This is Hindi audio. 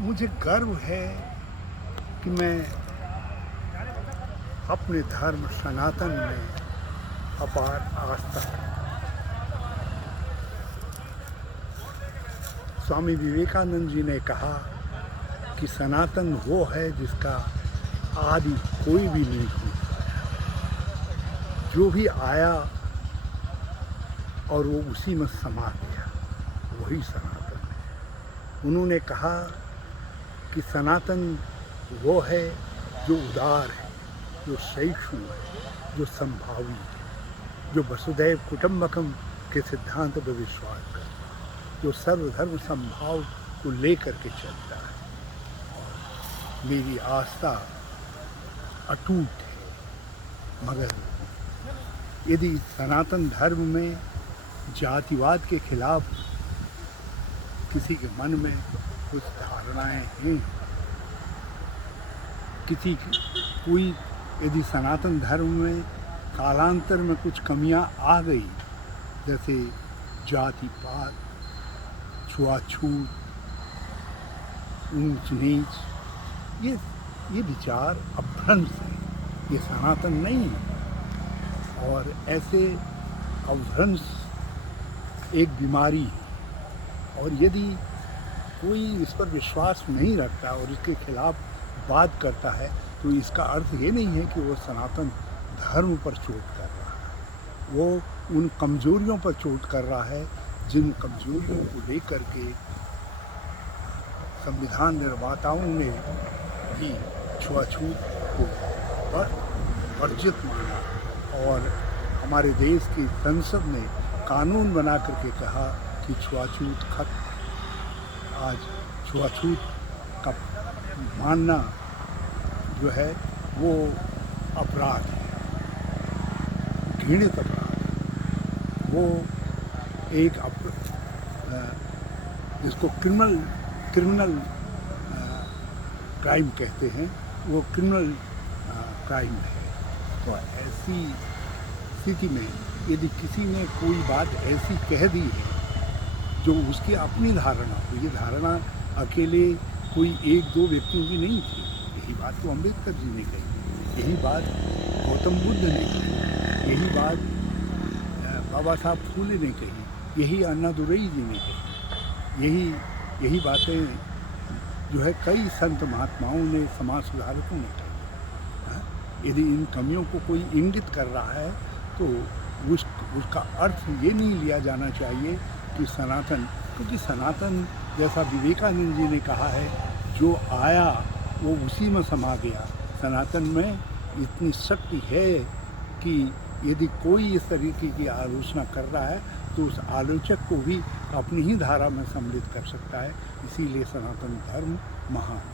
मुझे गर्व है कि मैं अपने धर्म सनातन में अपार आस्था रखता हूँ। स्वामी विवेकानंद जी ने कहा कि सनातन वो है जिसका आदि कोई भी नहीं हो, जो भी आया और वो उसी में समा गया, वही सनातन है। उन्होंने कहा कि सनातन वो है जो उदार है, जो सहिष्णु है, जो संभावी है, जो वसुधैव कुटुंबकम के सिद्धांत पर विश्वास करता है, जो सर्वधर्म संभाव को लेकर के चलता है। मेरी आस्था अटूट है, मगर यदि सनातन धर्म में जातिवाद के खिलाफ किसी के मन में कुछ धारणाएं हैं, कोई यदि सनातन धर्म में कालांतर में कुछ कमियां आ गई, जैसे जाति पात, छुआछूत, ऊंच नीच, ये विचार अपभ्रंश है, ये सनातन नहीं है। और ऐसे अपभ्रंश एक बीमारी है, और यदि कोई इस पर विश्वास नहीं रखता और इसके खिलाफ बात करता है, तो इसका अर्थ ये नहीं है कि वो सनातन धर्म पर चोट कर रहा है, वो उन कमजोरियों पर चोट कर रहा है जिन कमजोरियों को लेकर के संविधान निर्माताओं ने भी छुआछूत को वर्जित माना, और हमारे देश की संसद ने कानून बना करके कहा कि छुआछूत खत्म। आज छुआछूत का मानना जो है वो अपराध है, घृणित अपराध है। वो एक जिसको क्रिमिनल क्राइम कहते हैं, वो क्रिमिनल क्राइम है। तो ऐसी स्थिति में यदि किसी ने कोई बात ऐसी कह दी है जो उसकी अपनी धारणा हो, ये धारणा अकेले कोई एक दो व्यक्तियों की नहीं थी, यही बात तो अम्बेडकर जी ने कही, यही बात गौतम बुद्ध ने कही, यही बात बाबा साहब फूले ने कही, यही अन्नादुरई जी ने कही, यही बातें जो है कई संत महात्माओं ने, समाज सुधारकों ने कही। यदि इन कमियों को कोई इंगित कर रहा है तो उसका अर्थ ये नहीं लिया जाना चाहिए कि सनातन, क्योंकि सनातन जैसा विवेकानंद जी ने कहा है, जो आया वो उसी में समा गया। सनातन में इतनी शक्ति है कि यदि कोई इस तरीके की आलोचना कर रहा है तो उस आलोचक को भी अपनी ही धारा में सम्मिलित कर सकता है। इसीलिए सनातन धर्म महान है।